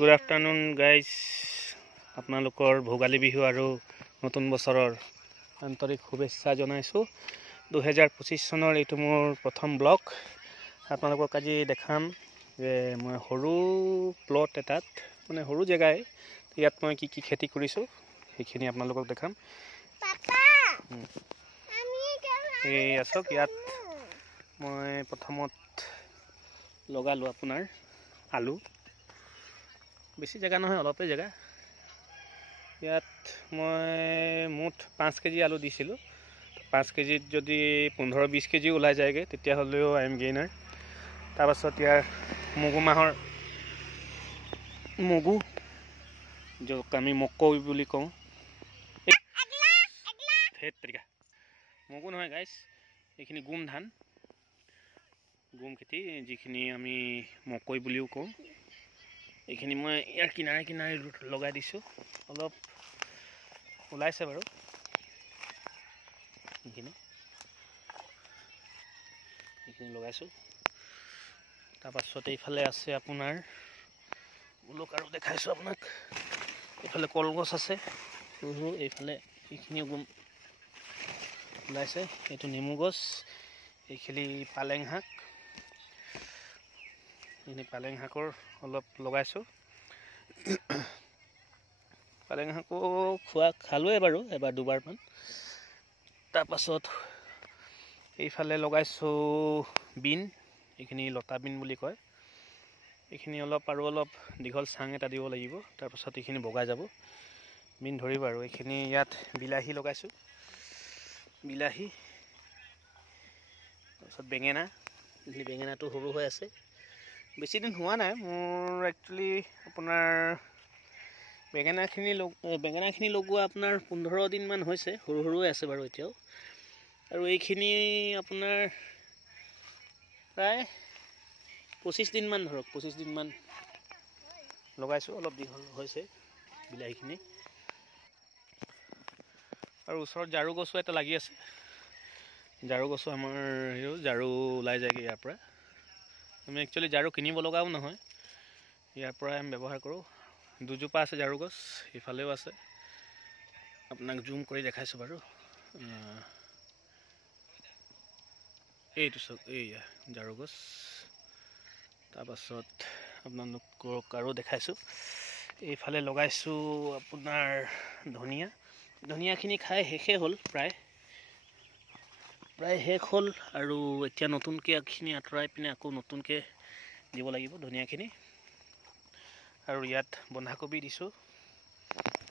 Good afternoon guys, আপোনালোকৰ ভোগালী বিহু আৰু নতুন বছৰৰ আন্তৰিক শুভেচ্ছা জনাইছোঁ। 2025 চনৰ এইটো মোৰ প্ৰথম ব্লগ। আপোনালোকক আজি দেখাম যে মই সৰু প্লট এটাত, মানে সৰু জেগাই ইয়াত মই কি কি খেতি কৰিছোঁ সেইখিনি আপোনালোকক দেখাম। এই আছক, ইয়াত মই প্ৰথমত লগালোঁ আপোনাৰ আলু। বেছি জেগা নহয়, অলপে জেগা। ইয়াত মই মুঠ 5 কেজি আলু দিছিলোঁ। 5 কেজিত যদি 15-20 কেজি ওলাই যায়গৈ তেতিয়াহ'লেও আই এম গেইনাৰ। তাৰপাছত ইয়াৰ মগু য'ক আমি মকৈ বুলি কওঁ। মগু নহয় গাইছ, এইখিনি গোম ধান, গোম খেতি, যিখিনি আমি মকৈ বুলিও কওঁ। এইখিনি মই ইয়াৰ কিনাৰে কিনাৰে লগাই দিছোঁ। অলপ ওলাইছে বাৰু এইখিনি লগাইছোঁ। তাৰপাছত এইফালে আছে আপোনাৰ গোলক, আৰু দেখাইছোঁ আপোনাক। এইফালে কলগছ আছে সৰু, এইফালে এইখিনিও গোম ওলাইছে। এইটো নেমু গছ, এইখিনি পালেং শাক, এইখিনি পালেং শাকৰ অলপ লগাইছোঁ। পালেং শাকো খালোৱে বাৰু এবাৰ দুবাৰমান। তাৰপাছত এইফালে লগাইছোঁ বিন, এইখিনি লতা বিন বুলি কয়। এইখিনি অলপ দীঘল চাং এটা দিব লাগিব, তাৰপাছত এইখিনি বগাই যাব, বিন ধৰিব। আৰু এইখিনি ইয়াত বিলাহী লগাইছোঁ, বিলাহী। তাৰপিছত বেঙেনা, এইখিনি বেঙেনাটো সৰু হৈ আছে, বেছি দিন হোৱা নাই মোৰ। একচুৱেলি আপোনাৰ বেঙেনাখিনি লগোৱা আপোনাৰ 15 দিনমান হৈছে, সৰু সৰুৱে আছে বাৰু এতিয়াও। আৰু এইখিনি আপোনাৰ প্ৰায় 25 দিনমান ধৰক, 25 দিনমান লগাইছোঁ, অলপ দীঘল হৈছে বিলাহীখিনি। আৰু ওচৰত জাৰু গছো এটা লাগি আছে। জাৰু গছো আমাৰ জাৰু ওলাই যায়গৈ ইয়াৰ পৰা। আমি একচুৱেলি জাৰু কিনিব লগাও নহয়, ইয়াৰ পৰাই আমি ব্যৱহাৰ কৰোঁ। দুজোপা আছে জাৰু গছ, ইফালেও আছে, আপোনাক জুম কৰি দেখাইছোঁ বাৰু। এইটো চাওক, এইয়া জাৰু গছ। তাৰপাছত আপোনালোকক আৰু দেখাইছোঁ, এইফালে লগাইছোঁ আপোনাৰ ধনিয়াখিনি খাই শেষেই হ'ল, প্ৰায় শেষ হ'ল। আৰু এতিয়া নতুনকৈ এইখিনি আঁতৰাই পিনে আকৌ নতুনকৈ দিব লাগিব ধনিয়াখিনি। আৰু ইয়াত বন্ধাকবি দিছোঁ,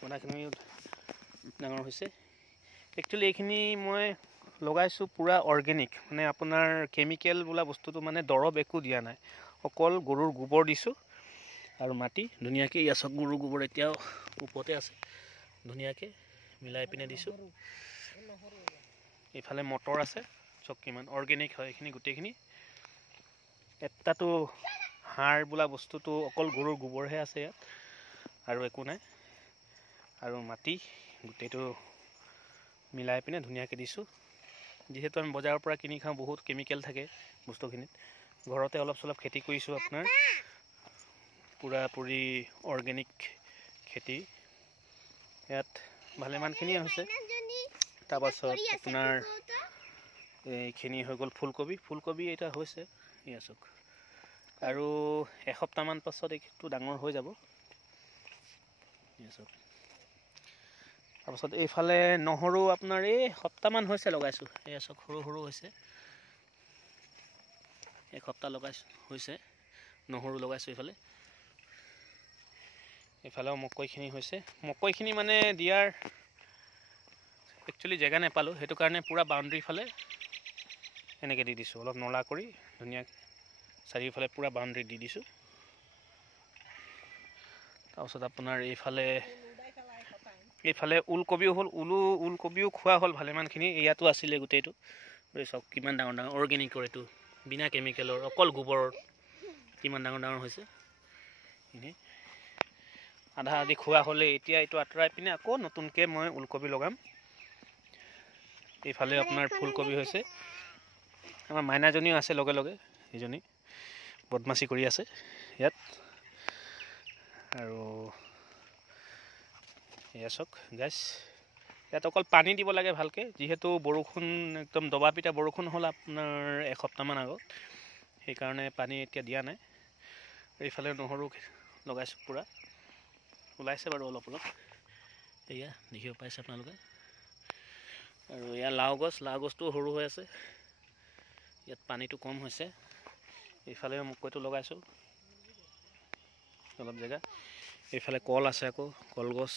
বন্ধাকবি ডাঙৰ হৈছে। একচুৱেলি এইখিনি মই লগাইছোঁ পূৰা অৰ্গেনিক, মানে আপোনাৰ কেমিকেল বোলা বস্তুটো, মানে দৰৱ একো দিয়া নাই, অকল গৰুৰ গোবৰ দিছোঁ আৰু মাটি ধুনীয়াকৈ। ইয়াচক গৰুৰ গোবৰ এতিয়াও ওপৰতে আছে, ধুনীয়াকৈ মিলাই পিনে দিছোঁ। এইফালে মটৰ আছে, চব কিমান অৰ্গেনিক হয় এইখিনি গোটেইখিনি। এটাতো সাৰ বোলা বস্তুটো অকল গৰুৰ গোবৰহে আছে ইয়াত, আৰু একো নাই। আৰু মাটি গোটেইটো মিলাই পিনে ধুনীয়াকৈ দিছোঁ। যিহেতু আমি বজাৰৰ পৰা কিনি খাওঁ, বহুত কেমিকেল থাকে বস্তুখিনিত। ঘৰতে অলপ চলপ খেতি কৰিছোঁ, আপোনাৰ পূৰাপূৰি অৰ্গেনিক খেতি। ইয়াত ভালেমানখিনিয়ে হৈছে। তাৰপাছত আপোনাৰ এইখিনি হৈ গ'ল ফুলকবি এটা হৈছে, এয়া চাওক। আৰু এসপ্তাহমান পাছত এইটো ডাঙৰ হৈ যাব, এয়া চাওক। তাৰপাছত এইফালে নহৰু আপোনাৰ সপ্তাহমান হৈছে লগাইছোঁ, এয়া চাওক, সৰু সৰু হৈছে। এসপ্তাহ হৈছে নহৰু লগাইছোঁ। এইফালেও মকৈখিনি হৈছে। মকৈখিনি মানে দিয়াৰ একচুৱেলি জেগা নাপালোঁ, সেইটো কাৰণে পূৰা বাউণ্ডেৰী ফালে এনেকৈ দি দিছোঁ, অলপ নলা কৰি ধুনীয়াকৈ চাৰিওফালে পূৰা বাউণ্ডেৰী দি দিছোঁ। তাৰপাছত আপোনাৰ এইফালে ওলকবিও হ'ল, ওলকবিও খোৱা হ'ল ভালেমানখিনি। ইয়াতো আছিলে গোটেইটো, চাওক কিমান ডাঙৰ ডাঙৰ অৰ্গেনিকৰ, এইটো বিনা কেমিকেলৰ, অকল গোবৰৰ, কিমান ডাঙৰ ডাঙৰ হৈছে। আধা আধি খোৱা হ'লে এতিয়া এইটো আঁতৰাই পিনে আকৌ নতুনকৈ মই ওলকবি লগাম। এইফালে আপোনাৰ ফুলকবি হৈছে। আমাৰ মাইনাজনীও আছে লগে লগে, সেইজনী বদমাচি কৰি আছে ইয়াত। আৰু এয়া চাওক গাইছ, ইয়াত অকল পানী দিব লাগে ভালকৈ, যিহেতু বৰষুণ একদম দবা পিটা বৰষুণ হ'ল আপোনাৰ এসপ্তাহমান আগত, সেইকাৰণে পানী এতিয়া দিয়া নাই। এইফালে নহৰু লগাইছোঁ, পূৰা ওলাইছে বাৰু অলপ অলপ, এয়া দেখিব পাইছে আপোনালোকে। আৰু এয়া লাও গছটো সৰু হৈ আছে, ইয়াত পানীটো কম হৈছে। এইফালে মকৈটো লগাইছোঁ অলপ জেগা, এইফালে কল আছে, আকৌ কলগছ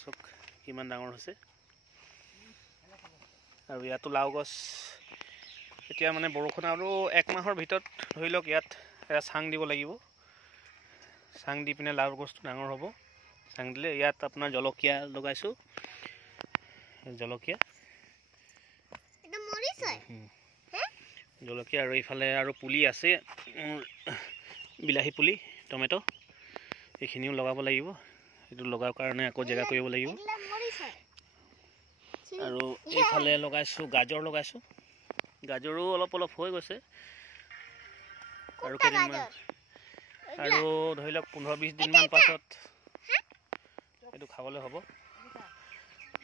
চাওক কিমান ডাঙৰ হৈছে। আৰু ইয়াতো লাও গছ, এতিয়া মানে বৰষুণ আৰু 1 মাহৰ ভিতৰত ধৰি লওক ইয়াত এটা চাং দিব লাগিব, চাং দি পিনে লাও গছটো ডাঙৰ হ'ব। চাং দিলে ইয়াত আপোনাৰ জলকীয়া লগাইছোঁ, জলকীয়া আৰু এইফালে আৰু পুলি আছে, বিলাহী পুলি, টমেটো, এইখিনিও লগাব লাগিব। এইটো লগাৰ কাৰণে আকৌ জেগা কৰিব লাগিব। আৰু এইফালে লগাইছোঁ গাজৰ, গাজৰো অলপ অলপ হৈ গৈছে, আৰু কেইদিনমান, আৰু ধৰি লওক 15-20 দিনমান পাছত এইটো খাবলৈ হ'ব।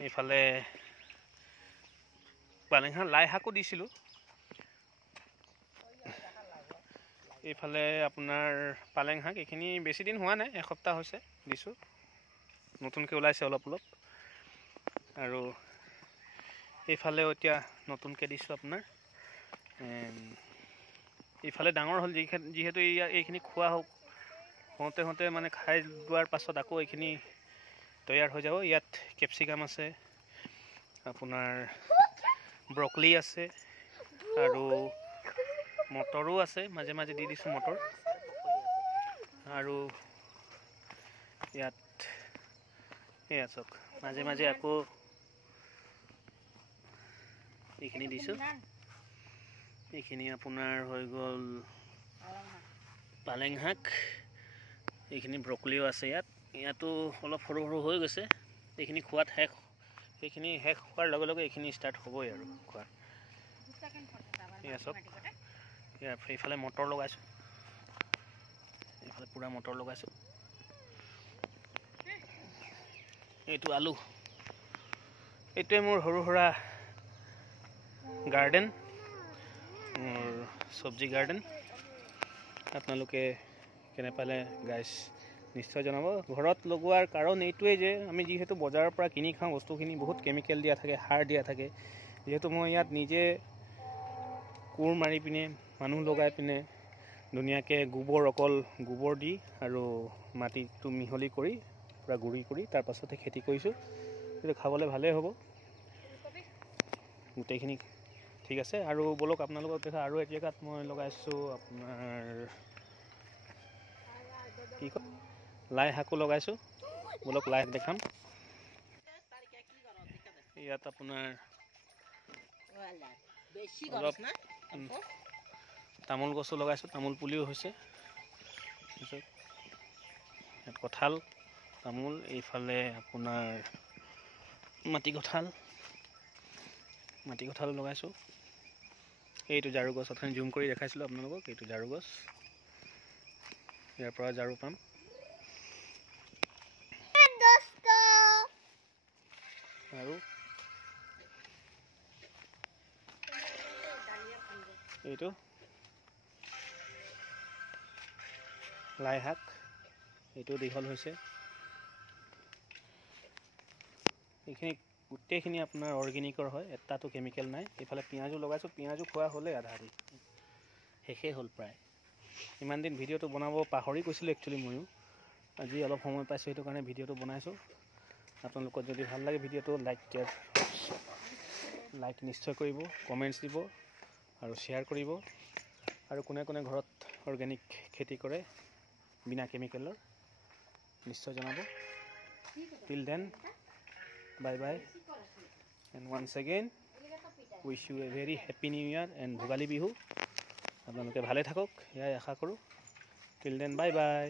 এইফালে পালেং শাক, লাই শাকো দিছিলোঁ। এইফালে আপোনাৰ পালেং শাক, এইখিনি বেছি দিন হোৱা নাই, এসপ্তাহ হৈছে দিছোঁ, নতুনকৈ ওলাইছে অলপ অলপ। আৰু এইফালেও এতিয়া নতুনকৈ দিছোঁ আপোনাৰ, এইফালে ডাঙৰ হ'ল, যিহেতু এইখিনি খোৱা হওঁতে মানে খাই লোৱাৰ পাছত আকৌ এইখিনি তৈয়াৰ হৈ যাব। ইয়াত কেপচিকাম আছে, আপোনাৰ ব্ৰকলি আছে, আৰু মটৰো আছে, মাজে মাজে দি দিছোঁ মটৰ। আৰু ইয়াত এয়া চাওক, মাজে মাজে আকৌ এইখিনি দিছোঁ। এইখিনি আপোনাৰ হৈ গ'ল পালেং শাক, এইখিনি ব্ৰকলিও আছে ইয়াতো অলপ সৰু সৰু হৈ গৈছে। এইখিনি খোৱাত সেইখিনি শেষ হোৱাৰ লগে লগে এইখিনি ষ্টাৰ্ট হ'বই আৰু খোৱা। এয়া চাওক, এইফালে মটৰ লগাইছোঁ, এইফালে পূৰা মটৰ লগাইছোঁ। এইটো আলু, এইটোৱে মোৰ সৰু সুৰা গাৰ্ডেন, মোৰ চব্জি গাৰ্ডেন। আপোনালোকে কেনে পালে গাইছ নিশ্চয় জনাব। ঘৰত লগোৱাৰ কাৰণ এইটোৱেই যে আমি যিহেতু বজাৰৰ পৰা কিনি খাওঁ বস্তুখিনি বহুত কেমিকেল দিয়া থাকে, সাৰ দিয়া থাকে। যিহেতু মই ইয়াত নিজে কোৰ মাৰি পিনে, মানুহ লগাই পিনে ধুনীয়াকৈ অকল গোবৰ দি আৰু মাটিটো মিহলি কৰি পূৰা গুড়ি কৰি তাৰ পাছতে খেতি কৰিছোঁ। সেইটো খাবলৈ ভালেই হ'ব, গোটেইখিনি ঠিক আছে। আৰু বলক আপোনালোকক দেখা, আৰু এক জেগাত মই লগাইছোঁ আপোনাৰ কি কয়, লাই শাকো লগাইছোঁ, বলক লাই শাক দেখাম। ইয়াত আপোনাৰ অলপ তামোল গছো লগাইছোঁ, তামোল পুলিও হৈছে, কঁঠাল, তামোল, এইফালে আপোনাৰ মাটি কঁঠাল লগাইছোঁ। এইটো ঝাৰু গছ, অথনি জুম কৰি দেখাইছিলোঁ আপোনালোকক, এইটো ঝাৰু গছ, ইয়াৰ পৰা ঝাৰু পাম। আৰু এইটো লাই শাক, এইটো দীঘল হৈছে। এইখিনি গোটেইখিনি আপোনাৰ অৰ্গেনিকৰ হয়, এটাতো কেমিকেল নাই। এইফালে পিঁয়াজো লগাইছোঁ, পিঁয়াজো খোৱা হ'লেই আধা আধি, শেষেই হ'ল প্ৰায়। ইমান দিন ভিডিঅ'টো বনাব পাহৰি গৈছিলোঁ একচুৱেলি ময়ো, আজি অলপ সময় পাইছোঁ, সেইটো কাৰণে ভিডিঅ'টো বনাইছোঁ। আপোনালোকৰ যদি ভাল লাগে ভিডিঅ'টো লাইক নিশ্চয় কৰিব, কমেণ্টছ দিব আৰু শ্বেয়াৰ কৰিব। আৰু কোনে কোনে ঘৰত অৰ্গেনিক খেতি কৰে বিনা কেমিকেলৰ নিশ্চয় জনাব। Till then, bye bye, and once again wish you a very happy new year and Bhogali Bihu. আপোনালোকে ভালে থাকক, এয়াই আশা কৰোঁ। টিল দেন, বাই বাই।